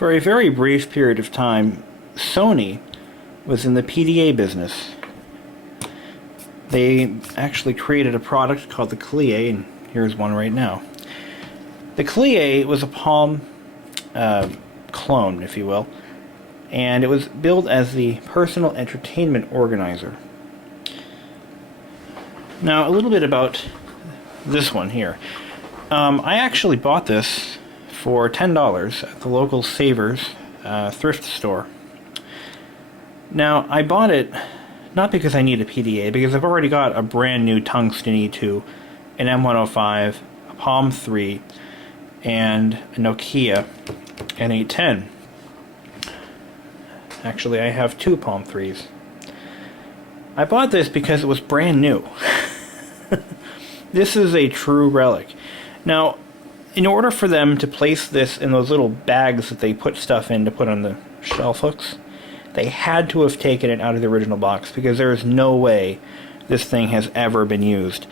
For a very brief period of time, Sony was in the PDA business. They actually created a product called the CLIÉ, and here's one right now. The CLIÉ was a Palm clone, if you will, and it was billed as the personal entertainment organizer. Now, a little bit about this one here. I actually bought this for $10 at the local Savers thrift store. Now, I bought it not because I need a PDA, because I've already got a brand new tungsten E2, an M105, a Palm 3, and a Nokia N810. Actually, I have two Palm 3s. I bought this because it was brand new. This is a true relic. Now, in order for them to place this in those little bags that they put stuff in to put on the shelf hooks, they had to have taken it out of the original box, because there is no way this thing has ever been used.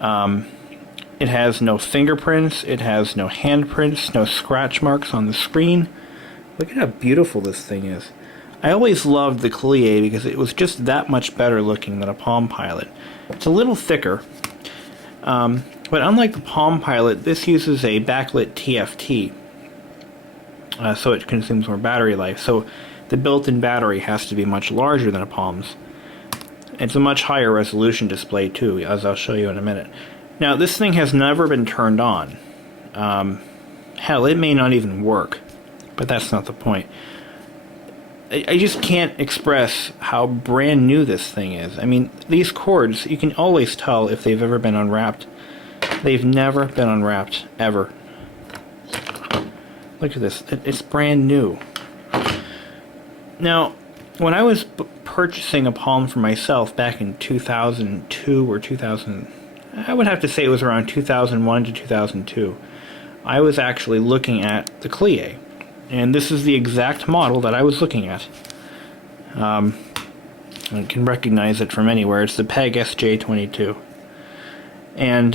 It has no fingerprints, it has no handprints, no scratch marks on the screen. Look at how beautiful this thing is. I always loved the CLIÉ because it was just that much better looking than a Palm Pilot. It's a little thicker, but unlike the Palm Pilot, this uses a backlit TFT, so it consumes more battery life. So the built-in battery has to be much larger than a Palm's. It's a much higher resolution display too, as I'll show you in a minute. Now, this thing has never been turned on. Hell, it may not even work, but that's not the point. I just can't express how brand new this thing is. I mean, these cords, you can always tell if they've ever been unwrapped. They've never been unwrapped, ever. Look at this. It's brand new. Now, when I was purchasing a Palm for myself back in 2002 or 2000, I would have to say it was around 2001 to 2002, I was actually looking at the CLIÉ. And this is the exact model that I was looking at. I can recognize it from anywhere. It's the PEG SJ22. And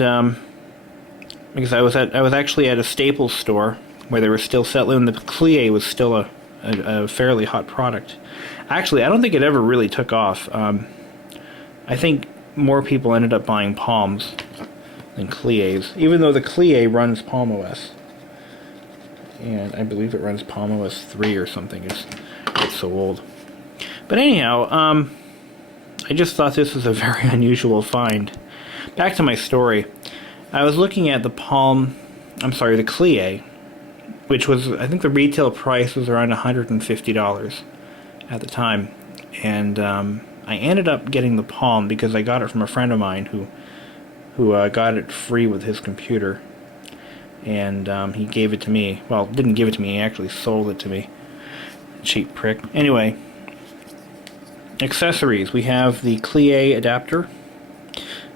because I was actually at a Staples store where they were still selling, the CLIÉ was still a fairly hot product. Actually, I don't think it ever really took off. I think more people ended up buying Palms than CLIÉs, even though the CLIÉ runs Palm OS. And I believe it runs Palm OS 3 or something. It's so old. But anyhow, I just thought this was a very unusual find. Back to my story. I was looking at the the CLIÉ, which was, I think the retail price was around $150 at the time. And I ended up getting the Palm because I got it from a friend of mine who got it free with his computer. And he gave it to me. Well, didn't give it to me, he actually sold it to me. Cheap prick. Anyway, accessories. We have the CLIÉ adapter,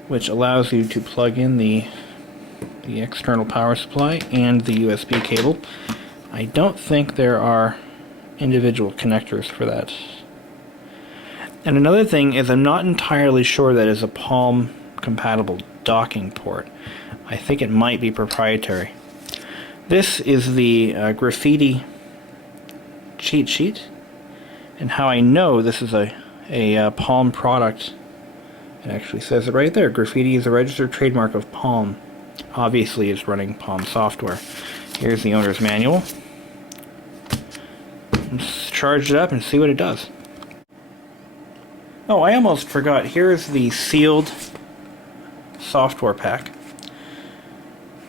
which allows you to plug in the external power supply and the USB cable. I don't think there are individual connectors for that. And another thing is, I'm not entirely sure that is a Palm compatible docking port. I think it might be proprietary. This is the graffiti cheat sheet, and how I know this is a Palm product. It actually says it right there. Graffiti is a registered trademark of Palm. Obviously, it's running Palm software. Here's the owner's manual. Let's charge it up and see what it does. Oh, I almost forgot. Here's the sealed software pack.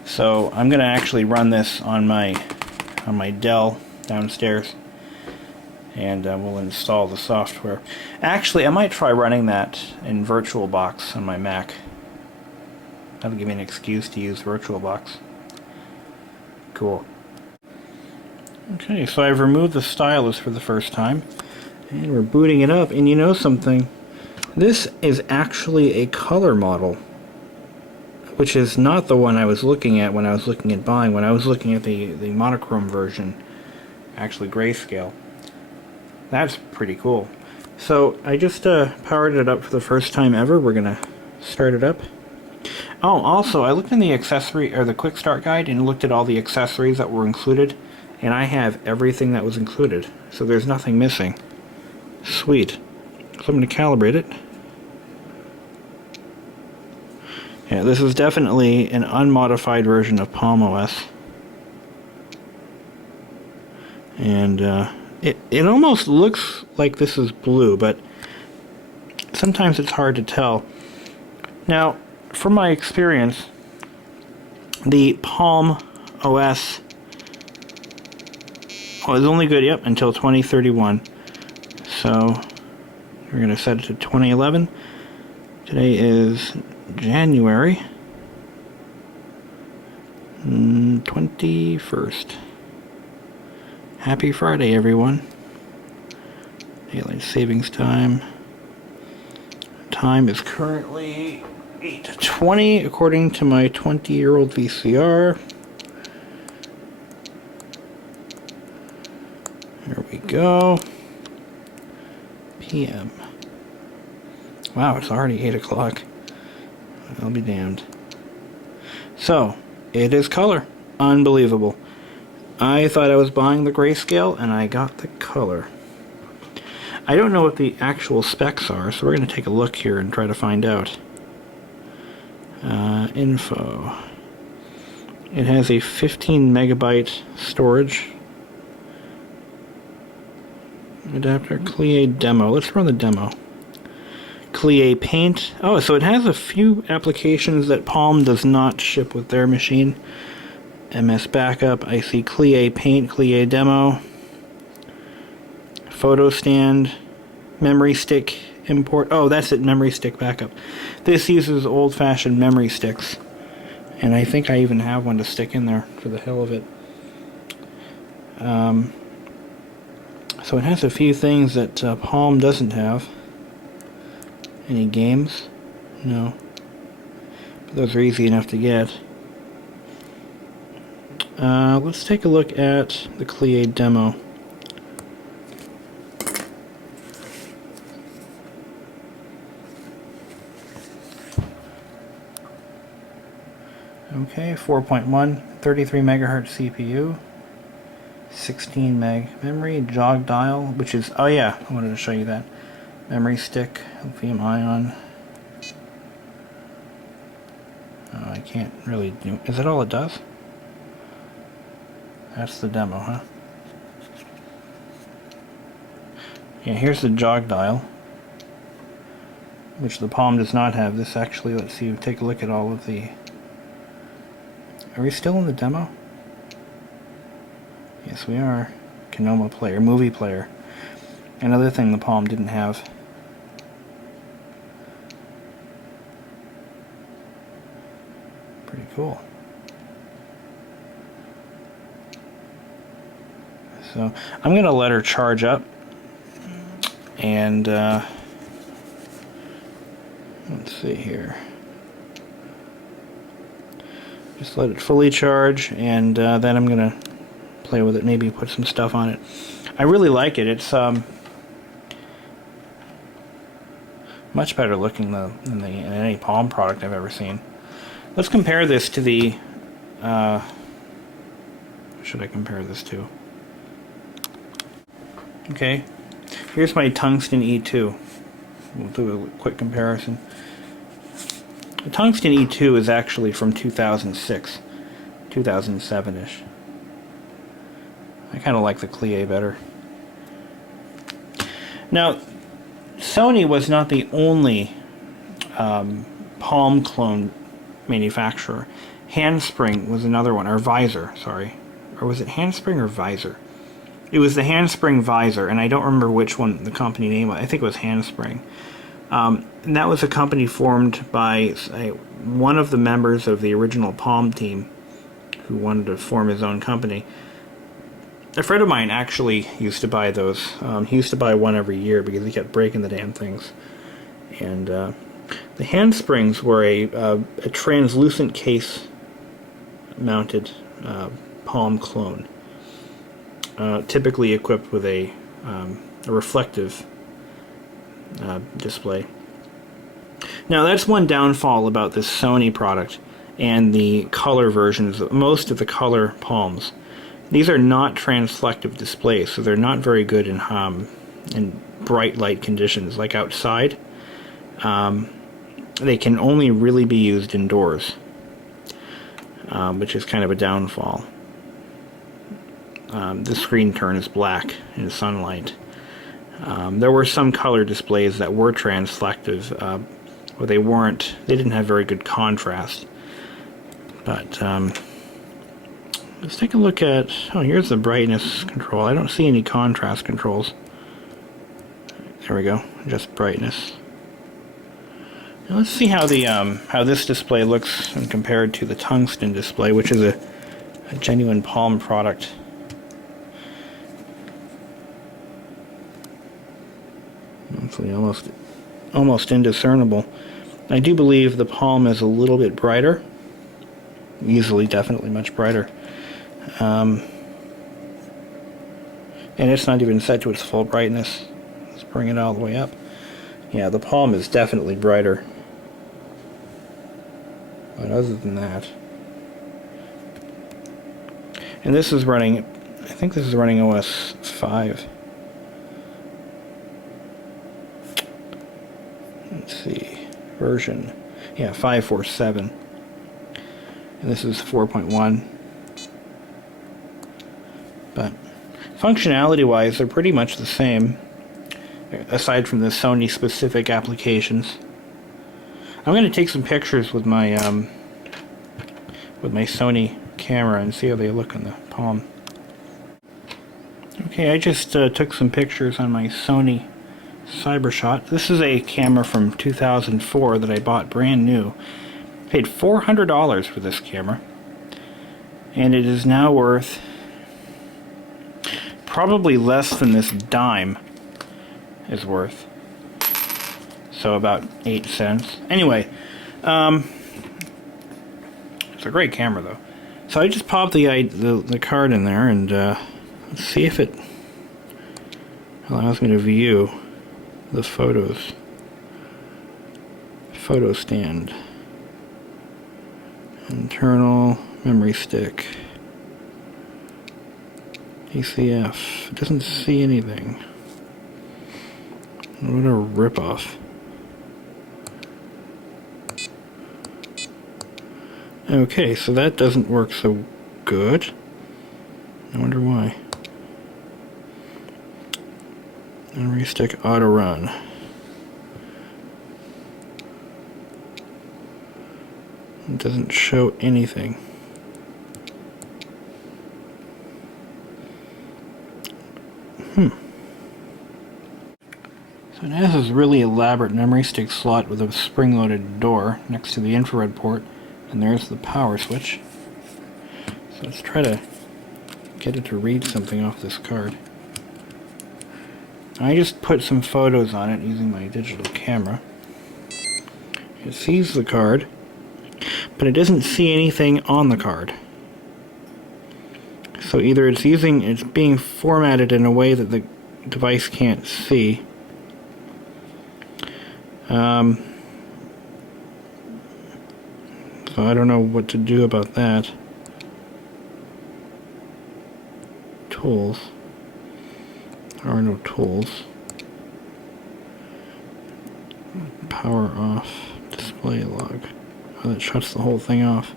So I'm going to actually run this on my Dell downstairs, and we'll install the software. Actually, I might try running that in VirtualBox on my Mac. That'll give me an excuse to use VirtualBox. Cool. Okay, so I've removed the stylus for the first time, and we're booting it up. And you know something? This is actually a color model, which is not the one I was looking at when I was looking at buying. When I was looking at the monochrome version, actually grayscale. That's pretty cool. So I just powered it up for the first time ever. We're gonna start it up. Oh, also I looked in the accessory or the quick start guide and looked at all the accessories that were included and I have everything that was included, so there's nothing missing. Sweet. So I'm going to calibrate it. Yeah, this is definitely an unmodified version of Palm OS. And it almost looks like this is blue, but sometimes it's hard to tell. Now, from my experience, the Palm OS is only good, yep, until 2031. So we're going to set it to 2011. Today is January 21st. Happy Friday, everyone. Daylight savings time. Time is currently 8:20 according to my 20-year-old VCR. Here we go. PM. Wow, it's already 8 o'clock. I'll be damned. So, it is color. Unbelievable. I thought I was buying the grayscale, and I got the color. I don't know what the actual specs are, so we're going to take a look here and try to find out. Info. It has a 15 megabyte storage adapter. CLIÉ demo. Let's run the demo. CLIÉ Paint. Oh, so it has a few applications that Palm does not ship with their machine. MS Backup. I see CLIÉ Paint, CLIÉ Demo. Photo stand. Memory stick import. Oh, that's it, memory stick backup. This uses old-fashioned memory sticks. And I think I even have one to stick in there for the hell of it. So it has a few things that Palm doesn't have. Any games? No. But those are easy enough to get. Let's take a look at the CLIÉ demo. Okay, 4.1, 33 megahertz CPU, 16 meg memory, jog dial, which is, oh yeah, I wanted to show you that. Memory stick, lithium ion. Oh, I can't really do, is that all it does? That's the demo, huh? Yeah, here's the jog dial, which the Palm does not have. This actually lets you take a look at all of the... Are we still in the demo? Yes, we are. Canoma player, movie player. Another thing the Palm didn't have. Pretty cool. So I'm going to let her charge up, and let's see here. Just let it fully charge, and then I'm going to play with it, maybe put some stuff on it. I really like it. It's much better looking than any Palm product I've ever seen. Let's compare this to the... what should I compare this to? Okay, here's my Tungsten E2. We'll do a quick comparison. The Tungsten E2 is actually from 2006, 2007-ish. I kind of like the CLIÉ better. Now, Sony was not the only Palm clone manufacturer. Handspring was another one, or Visor, sorry. Or was it Handspring or Visor? It was the Handspring Visor, and I don't remember which one the company name was. I think it was Handspring. And that was a company formed by one of the members of the original Palm team who wanted to form his own company. A friend of mine actually used to buy those. He used to buy one every year because he kept breaking the damn things. And the handsprings were a translucent case mounted Palm clone, typically equipped with a reflective display. Now that's one downfall about this Sony product and the color versions, most of the color Palms. These are not transflective displays, so they're not very good in bright light conditions, like outside. They can only really be used indoors, which is kind of a downfall. The screen turn is black in sunlight. There were some color displays that were transflective, but they didn't have very good contrast. But let's take a look at, oh, here's the brightness control. I don't see any contrast controls. There we go, just brightness. Now let's see how this display looks when compared to the tungsten display, which is a genuine Palm product. Actually, almost indiscernible. I do believe the Palm is a little bit brighter. Easily, definitely much brighter. And it's not even set to its full brightness. Let's bring it all the way up. Yeah, the Palm is definitely brighter. But other than that... And this is running... I think this is running OS 5. Let's see... Version... Yeah, 547. And this is 4.1. But functionality-wise, they're pretty much the same, aside from the Sony-specific applications. I'm going to take some pictures with my Sony camera and see how they look on the Palm. Okay, I just took some pictures on my Sony CyberShot. This is a camera from 2004 that I bought brand new. Paid $400 for this camera, and it is now worth probably less than this dime is worth. So about 8 cents. Anyway, it's a great camera though. So I just popped the card in there, and let's see if it allows me to view the photos. Photo stand. Internal memory stick. ECF. It doesn't see anything. What a ripoff. Okay, so that doesn't work so good. I wonder why. Memory stick auto run. It doesn't show anything. So it has this really elaborate memory stick slot with a spring-loaded door next to the infrared port, and there's the power switch. So let's try to get it to read something off this card. I just put some photos on it using my digital camera. It sees the card, but it doesn't see anything on the card. So either it's being formatted in a way that the device can't see. So I don't know what to do about that. Tools. There are no tools. Power off. Display log. Oh, that shuts the whole thing off.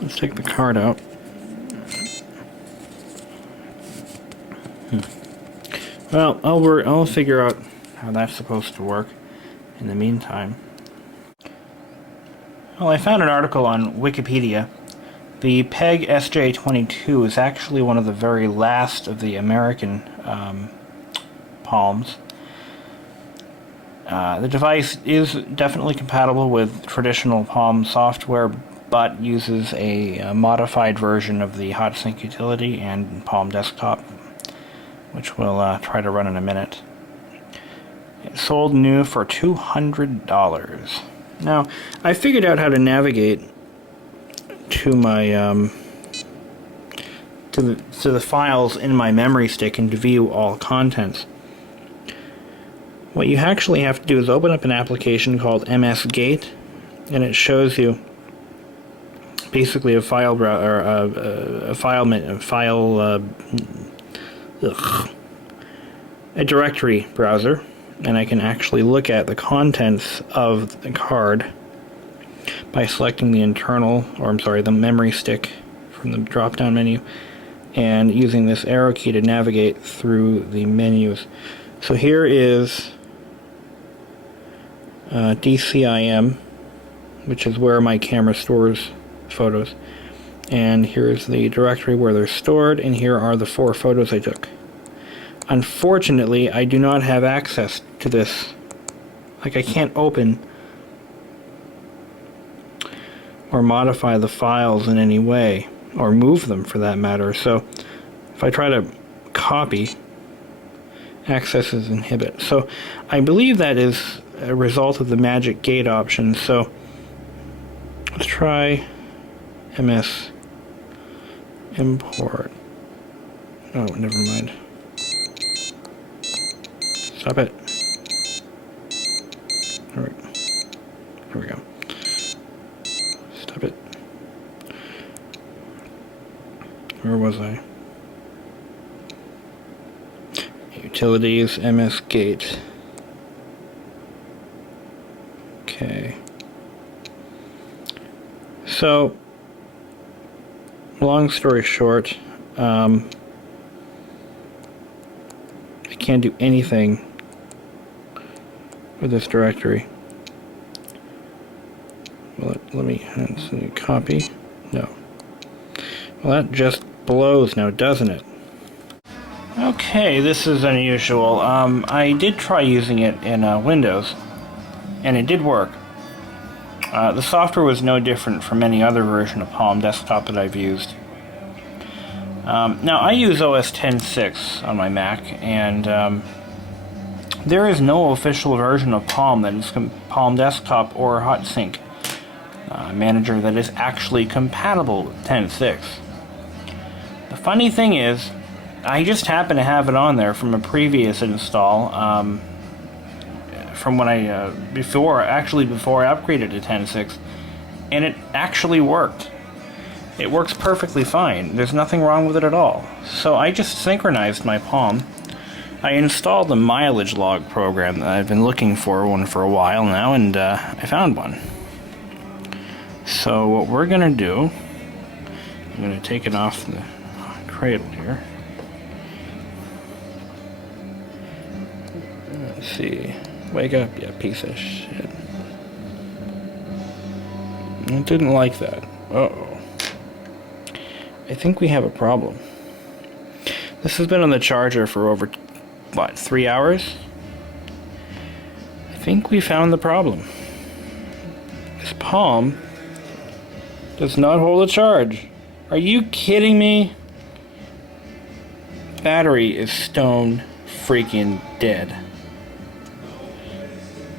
Let's take the card out. Well, I'll figure out how that's supposed to work in the meantime. Well, I found an article on Wikipedia. The PEG SJ22 is actually one of the very last of the American Palms. The device is definitely compatible with traditional Palm software, but uses a modified version of the HotSync utility and Palm Desktop, which we'll try to run in a minute. It sold new for $200. Now, I figured out how to navigate to my to the files in my memory stick and to view all contents. What you actually have to do is open up an application called MS Gate, and it shows you basically a file a directory browser, and I can actually look at the contents of the card by selecting the internal, or I'm sorry, the memory stick from the drop-down menu, and using this arrow key to navigate through the menus. So here is DCIM, which is where my camera stores photos, and here is the directory where they're stored, and here are the 4 photos I took. Unfortunately, I do not have access to this. Like, I can't open or modify the files in any way, or move them for that matter. So if I try to copy, access is inhibit. So I believe that is a result of the magic gate option. So let's try MS import. Oh, never mind. Stop it. There we go. Stop it. Where was I? Utilities, MS Gate. Okay. So, long story short, I can't do anything with this directory. Well, let me copy. No. Well, that just blows now, doesn't it? Okay, this is unusual. I did try using it in Windows, and it did work. The software was no different from any other version of Palm Desktop that I've used. Now, I use OS 10.6 on my Mac, and there is no official version of Palm that is Palm Desktop or HotSync Manager that is actually compatible with 10.6. The funny thing is, I just happen to have it on there from a previous install, from when before I upgraded to 10.6, and it actually worked. It works perfectly fine. There's nothing wrong with it at all. So I just synchronized my Palm. I installed the mileage log program that I've been looking for one for a while now, and I found one. So what we're gonna do, I'm gonna take it off the cradle here. Let's see. Wake up, you piece of shit. I didn't like that. Uh-oh. I think we have a problem. This has been on the charger for over, what, 3 hours? I think we found the problem. This Palm does not hold a charge. Are you kidding me? Battery is stone freaking dead.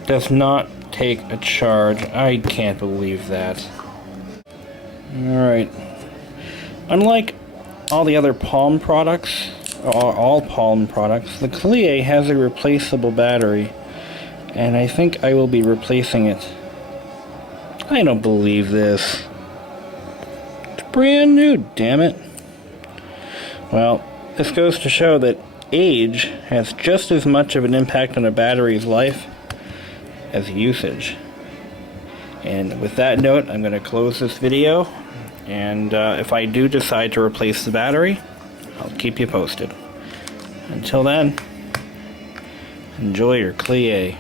Does not take a charge. I can't believe that. Alright. Unlike all the other Palm products, or all Palm products, the CLIÉ has a replaceable battery, and I think I will be replacing it. I don't believe this. It's brand new, damn it. Well, this goes to show that age has just as much of an impact on a battery's life as usage. And with that note, I'm going to close this video, and if I do decide to replace the battery, I'll keep you posted. Until then, enjoy your CLIÉ.